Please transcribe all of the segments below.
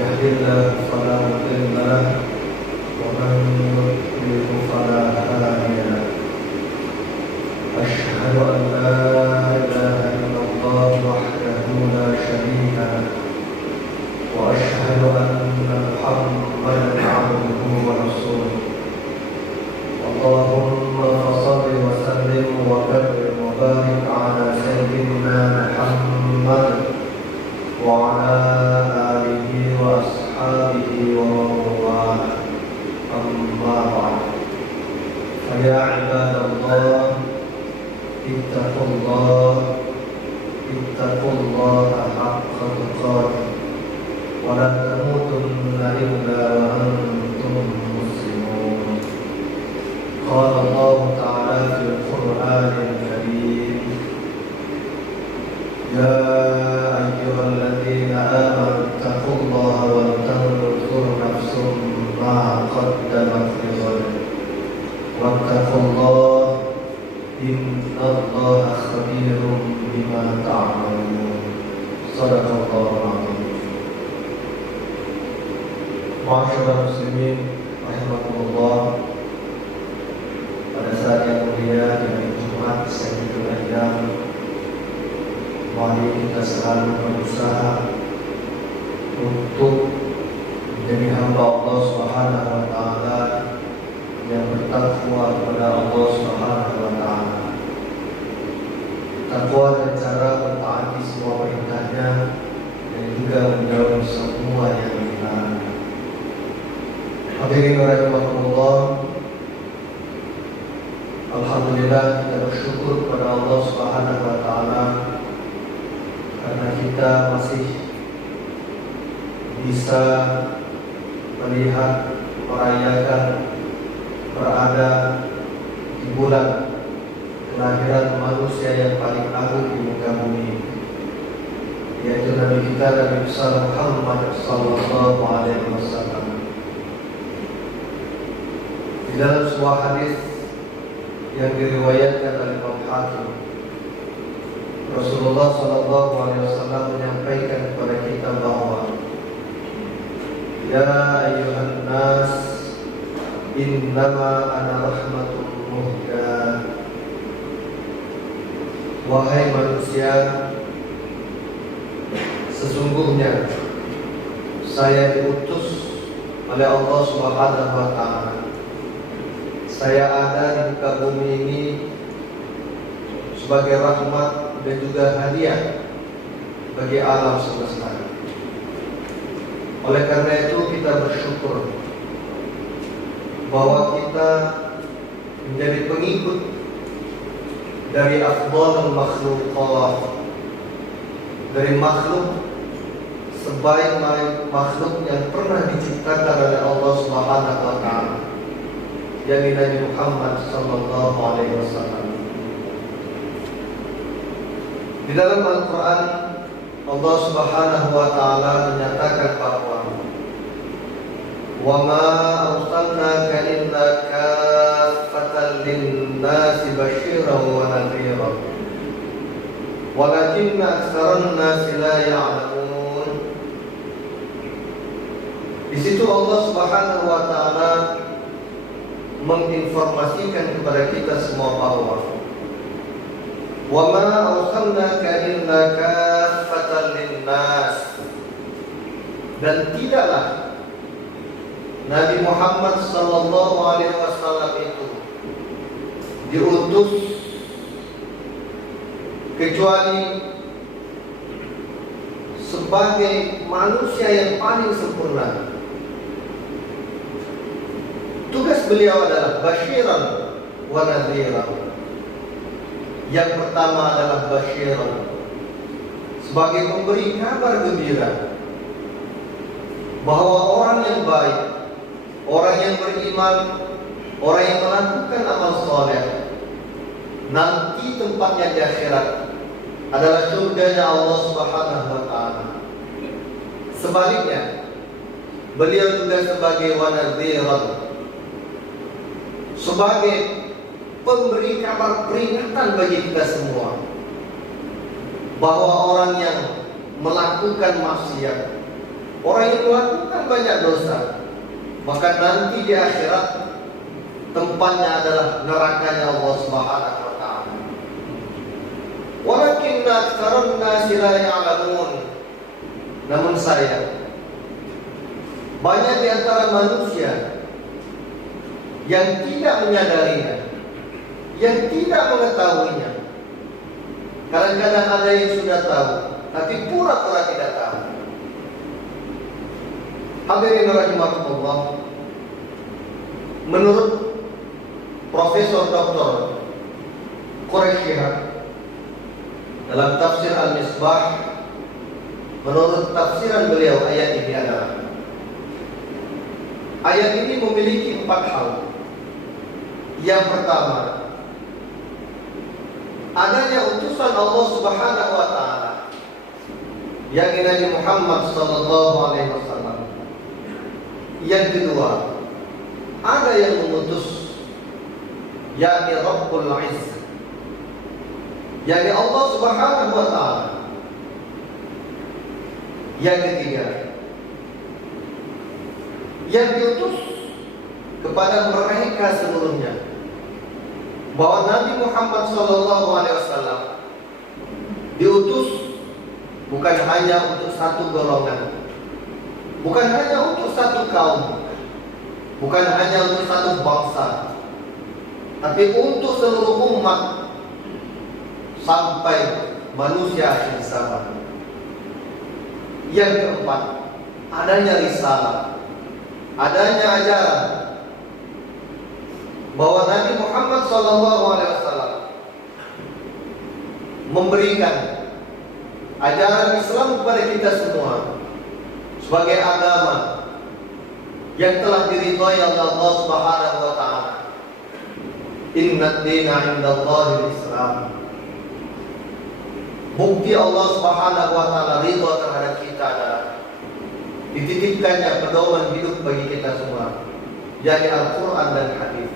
يهد الله فلا مضل له ومن يضلل فلا هادي له أشهد أن لا إله إلا الله وحده لا شريك له وأشهد أن محمدا عبده ورسوله اللهم صل وسلم وكرم وبارك على سيدنا محمد وعلى آله وأصحابه ومن والاه أما بعد فيا عباد الله اتقوا الله حق تقاته ولا تموتن إلا وأنتم مسلمون. قال الله تعالى في القرآن الكريم يا أيها الذين آمنوا اتقوا الله ولتنظر نفس ما قدمت لغد واتقوا الله إن الله خبير بما تعملون. صدق الله العظيم. Ma'asyiral muslimin rahimakumullah. Pada saat yang mulia di hari Jumat Sayyidul Ayyam, mari kita selalu berusaha untuk menjadi hamba Allah Subhanahu wa taala yang bertakwa kepada Allah Subhanahu wa taala. Takwa dengan cara mentaati semua perintahnya dan juga menjauhi semua yang dilarangnya. Hadirin rahimakumullah. Alhamdulillah, kita bersyukur kepada Allah Subhanahu wa taala karena kita masih bisa melihat, merayakan, berada di bulan kelahiran manusia yang paling agung di muka bumi, yaitu Nabi kita Nabi besar Muhammad sallallahu alaihi wasallam. Di dalam sebuah hadis yang diriwayatkan oleh Imam Hakim, Rasulullah sallallahu alaihi wasallam menyampaikan kepada kita bahwa ya ayyuhan nas innama ana rahmatun muhda. Wahai manusia, sesungguhnya saya diutus oleh Allah Subhanahu wa taala. Saya ada di muka bumi ini sebagai rahmat dan juga hadiah bagi alam semesta. Oleh karena itu kita bersyukur bahwa kita menjadi pengikut dari afdhalul makhluqat, dari makhluk sebaik-baik makhluk yang pernah diciptakan oleh Allah Subhanahu wa taala, yakni Nabi Muhammad sallallahu alaihi wasallam. Di dalam Al-Qur'an Allah Subhanahu wa taala menyatakan bahwa wa ma arsalnaka illa kaffatan lin-nasi basyiran wa nadhiran walakinna aktsaran nasi la ya'lamun. Di situ Allah Subhanahu wa taala menginformasikan kepada kita semua bahwa wa ma arsalnaka illa kaffatan lin-nas, dan tidaklah Nabi Muhammad sallallahu alaihi wasallam itu diutus kecuali sebagai manusia yang paling sempurna. Tugas beliau adalah basyiran wa nadhiran. Yang pertama adalah basyiran, sebagai pemberi kabar gembira bahwa orang yang baik, orang yang beriman, orang yang melakukan amal soleh, nanti tempatnya di akhirat adalah surganya Allah Subhanahu wa taala. Sebaliknya, beliau juga sebagai wa nadhiran, sebagai pemberi kabar peringatan bagi kita semua bahwa orang yang melakukan maksiat, Orang yang melakukan banyak dosa, maka nanti di akhirat tempatnya adalah nerakanya Allah Subhanahu wa taala. Walakinna aktsarun nasi la ya'lamun. Namun banyak di antara manusia yang tidak menyadarinya, yang tidak mengetahuinya. Kadang-kadang ada yang sudah tahu, tapi pura-pura tidak tahu. Hadirin rahimakumullah, menurut Profesor Dr. Quraish Shihab dalam tafsir Al-Misbah, menurut tafsiran beliau ayat ini adalah, ayat ini memiliki 4 hal. Yang pertama, adanya utusan Allah Subhanahu wa taala, yakni Nabi Muhammad sallallahu alaihi wasallam. Yang kedua, ada yang mengutus, yakni Rabbul Izzah, yakni Allah Subhanahu wa taala. Yang ketiga, yang diutus kepada mereka sebelumnya, bahwa Nabi Muhammad SAW diutus bukan hanya untuk satu golongan, bukan hanya untuk satu kaum, bukan hanya untuk satu bangsa, tapi untuk seluruh umat sampai manusia akhir zaman. Yang keempat, adanya risalah, adanya ajaran, bahwa Nabi Muhammad SAW memberikan ajaran Islam kepada kita semua sebagai agama yang telah diridhai oleh Allah Subhanahu wa taala. Inna ad-dina 'indallahi al-Islam. Bukti Allah Subhanahu wa taala ridha terhadap kita adalah dititipkannya pedoman hidup bagi kita semua, yakni Al-Quran dan Hadis.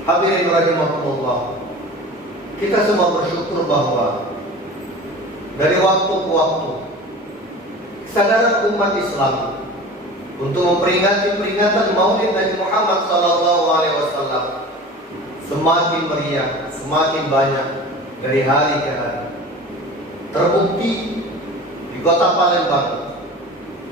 Hadirin rahimakumullah, kita semua bersyukur bahwa dari waktu ke waktu kesadaran umat Islam untuk memperingati peringatan Maulid Nabi Muhammad SAW semakin meriah, semakin banyak dari hari ke hari. Terbukti di kota Palembang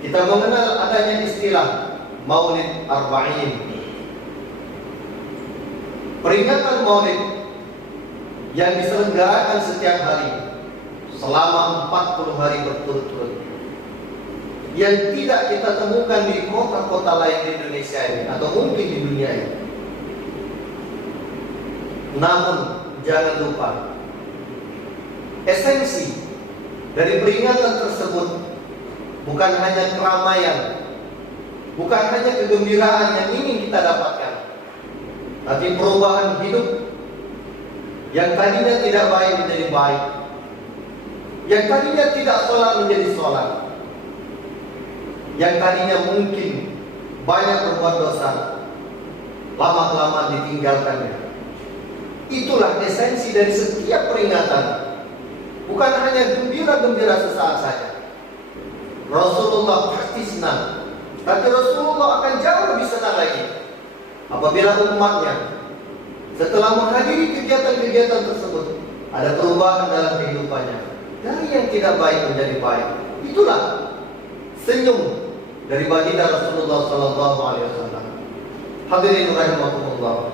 kita mengenal adanya istilah Maulid Arba'in, peringatan Maulid yang diselenggarakan setiap hari selama 40 hari berturut-turut, yang tidak kita temukan di kota-kota lain di Indonesia ini atau mungkin di dunia ini. Namun jangan lupa, esensi dari peringatan tersebut bukan hanya keramaian, bukan hanya kegembiraan yang ingin kita dapatkan, tapi perubahan hidup yang tadinya tidak baik menjadi baik, yang tadinya tidak sholat menjadi sholat, yang tadinya mungkin banyak berbuat dosa, lama-kelamaan ditinggalkannya. Itulah esensi dari setiap peringatan. Bukan hanya gembira-gembira sesaat saja. Rasulullah pasti senang, tapi Rasulullah akan jauh lebih senang lagi apabila umatnya setelah menghadiri kegiatan-kegiatan tersebut ada perubahan dalam kehidupannya, dari yang tidak baik menjadi baik. Itulah senyum dari baginda Rasulullah SAW. Hadirin rahimakumullah.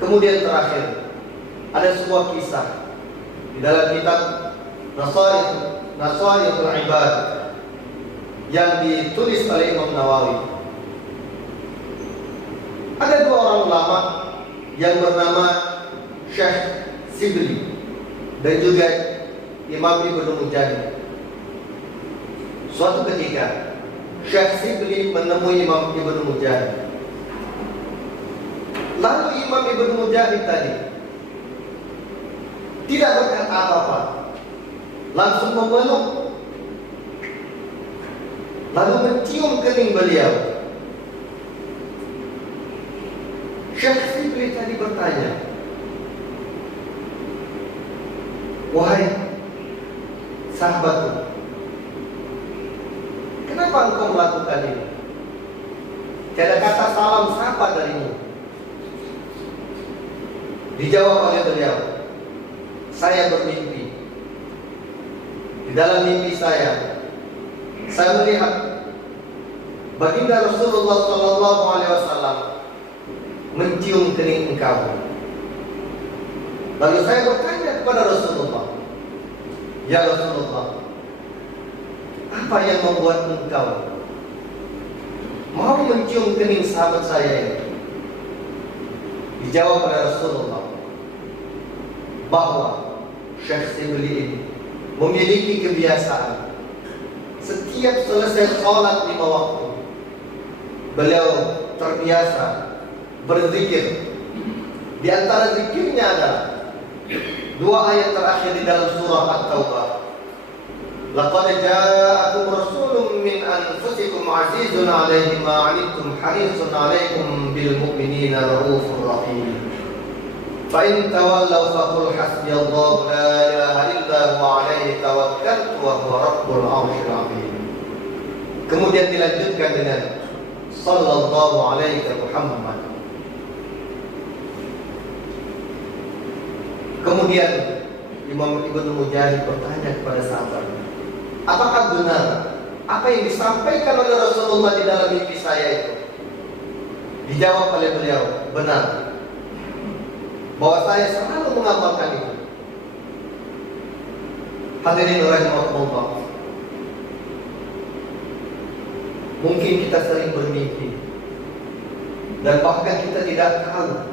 Kemudian terakhir, ada sebuah kisah di dalam kitab Nasaihul Ibad yang ditulis oleh Imam Nawawi. Ada 2 orang ulama yang bernama Syekh Sibli dan juga Imam Ibnu Mujahid. Suatu ketika Syekh Sibli menemui Imam Ibnu Mujahid. Lalu Imam Ibnu Mujahid tadi tidak berkata apa-apa, langsung memeluk, lalu mencium kening beliau. Syekh Sibli tadi bertanya, "Wahai sahabatku, kenapa engkau melakukan ini? Tiada kata salam sapa darimu. Dijawab oleh beliau, saya bermimpi. Di dalam mimpi saya melihat baginda Rasulullah SAW mencium kening engkau. Lalu saya bertanya kepada Rasulullah, ya Rasulullah, apa yang membuat engkau mau mencium kening sahabat saya ini? Dijawab oleh Rasulullah bahwa Syekh Sibli ini memiliki kebiasaan setiap selesai sholat 5 waktu, beliau terbiasa berzikir. Di antara zikirnya adalah 2 ayat terakhir di dalam surah At-Taubah. Laqad ja'akum rasulun min anfusikum azizun 'alaihi ma 'anittum harisun 'alaikum bil mu'minina raufur rahim. Fa in tawallaw faqul hasbiyallahu la ilaha illa huwa 'alaihi tawakkaltu wa huwa rabbul 'arsyil 'azim. Kemudian dilanjutkan dengan sallallahu alaihi Muhammad. Kemudian Imam Ibnu Mujahid bertanya kepada sahabatnya, apakah benar apa yang disampaikan oleh Rasulullah di dalam mimpi saya itu? Dijawab oleh beliau, benar. Bahwa saya selalu mengamalkan itu. Hadirin rahimakumullah. Mungkin kita sering bermimpi dan bahkan kita tidak tahu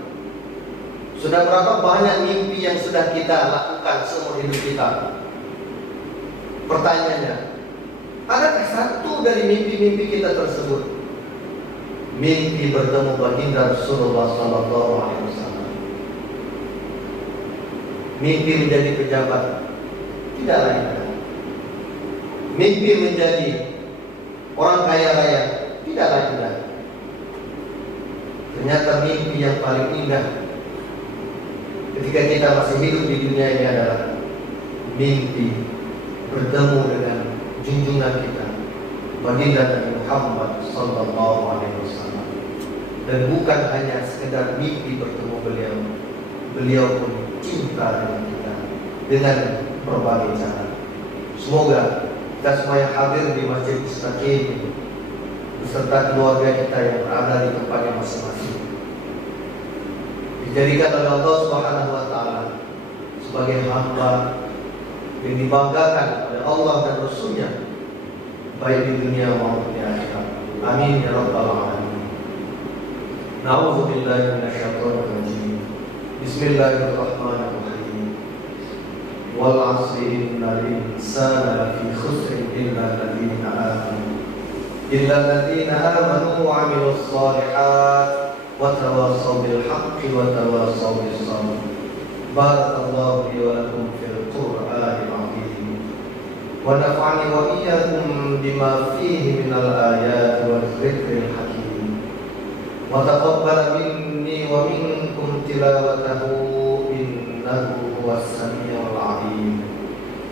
sudah berapa banyak mimpi yang sudah kita lakukan seumur hidup kita. Pertanyaannya, adakah satu dari mimpi-mimpi kita tersebut mimpi bertemu baginda Rasulullah SAW? Mimpi menjadi pejabat? Tidak lain. Mimpi menjadi orang kaya raya? Tidak lain. Ternyata mimpi yang paling indah ketika kita masih hidup di dunia ini adalah mimpi bertemu dengan junjungan kita, baginda Nabi Muhammad sallallahu alaihi wasallam. Dan bukan hanya sekedar mimpi bertemu beliau, beliau pun cinta dengan kita dengan berbagai cara. Semoga kita semua yang hadir di Masjid Mustaqim beserta keluarga kita yang berada di tempatnya masing-masing dijadikan oleh Allah Subhanahu wa taala sebagai hamba yang dibanggakan oleh Allah dan Rasulnya baik di dunia maupun di akhirat. Amin ya rabbal alamin. Na'udzu billahi minasyaitonir rajim. Bismillahirrahmanirrahim. Wal 'asri innal insana lafi khusr illa alladziina amanu wa 'amilus shalihat wa tawassaw bil haqqi wa tawassaw bis sabr. Barakallahu li wa lakum fil Qur'anil 'azim. Wa nafa'ani wa iyyakum bima fihi minal ayati wal dzikril hakim. Wa taqabbal minni wa minkum tilawatahu innahu huwas samiul 'alim.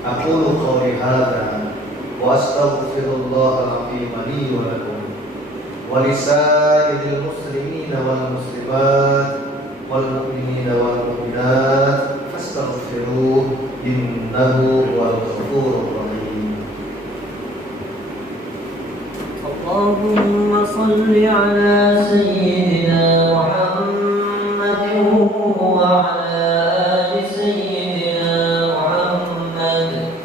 Aqulu qawli hadza wa astaghfirullahal 'azim li wa lakum wa lisairil muslimina wal muslimat wal mu'minina wal mu'minat fastaghfiruhu innahu huwal ghafurur rahim. Allahumma salli ala sayyidina Muhammadin wa ala ali sayyidina Muhammad.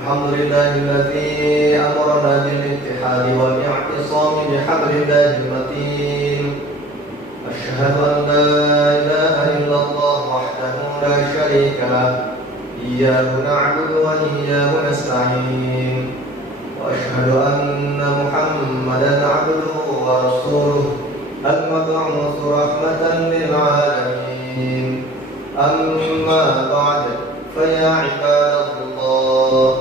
Alhamdulillahilladzi amarna bil ittihadi wal i'tisami bihablillahil matin. Asyhadu an la ilaha illallah wahdahu la syarika lah. Iyyahu na'budu wa iyyahu nasta'in. Wa asyhadu anna Muhammadan 'abduhu wa rasuluhu al-mab'uts rahmatan lil 'alamin. Amma ba'd. فيا عباد الله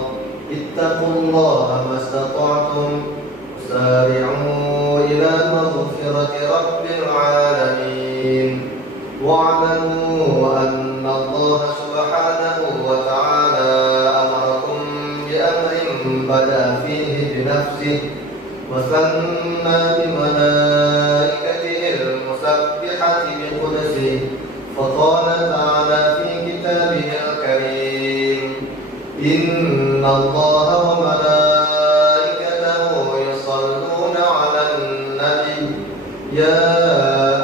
بدأ فيه بنفسه وثنى بملائكته المسبحة بقدسه فقال تعالى في كتابه الكريم إن الله وملائكته يصلون على النبي يا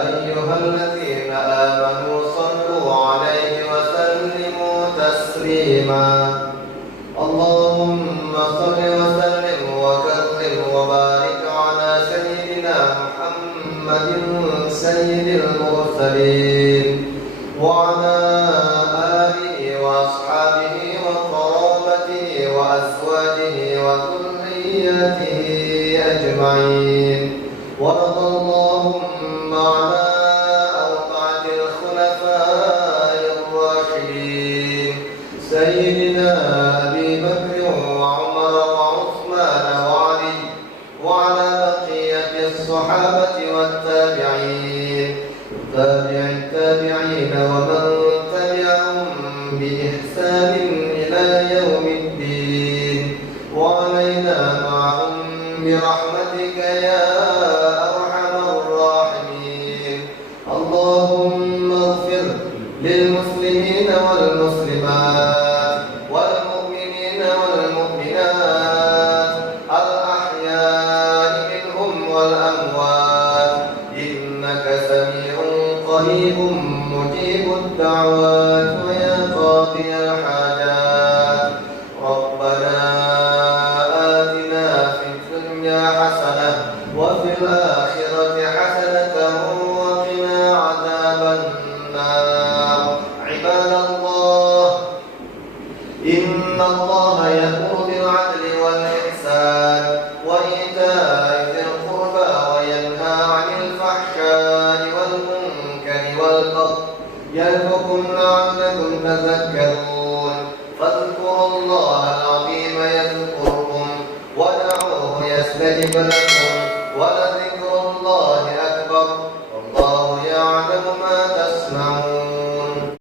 أيها الذين آمنوا صلوا عليه وسلموا تسليما اللهم صل وسلم وكرم وبارك على سيدنا محمد سيد المرسلين وعلى آله وأصحابه وقرابته وأزواجه وذريته أجمعين ورضى اللهم على أربعة الخلفاء الراشدين سيدنا أبي بكر وعمر وعثمان وعلي وعلى بقية الصحابة والتابعين تابع التابعين ومن تبعهم بإحسان إلى يوم الدين وعلينا معهم برحمتك يا أرحم الراحمين اللهم اغفر للمسلمين والمسلمات والمؤمنين والمؤمنات الأحياء منهم والأموات إنك سميع قريب مجيب الدعوات ويا قاضي الحاجات ربنا آتنا في الدنيا حسنة وفي الآخرة حسنة وقنا عذاب النار عباد الله إن الله يأمر بالعدل والإحسان وإيتاء ذي القربى وينهى عن الفحشاء والمنكر والبغي يعظكم لعلكم تذكرون فاذكروا الله العظيم يذكركم ودعوه يستجب لكم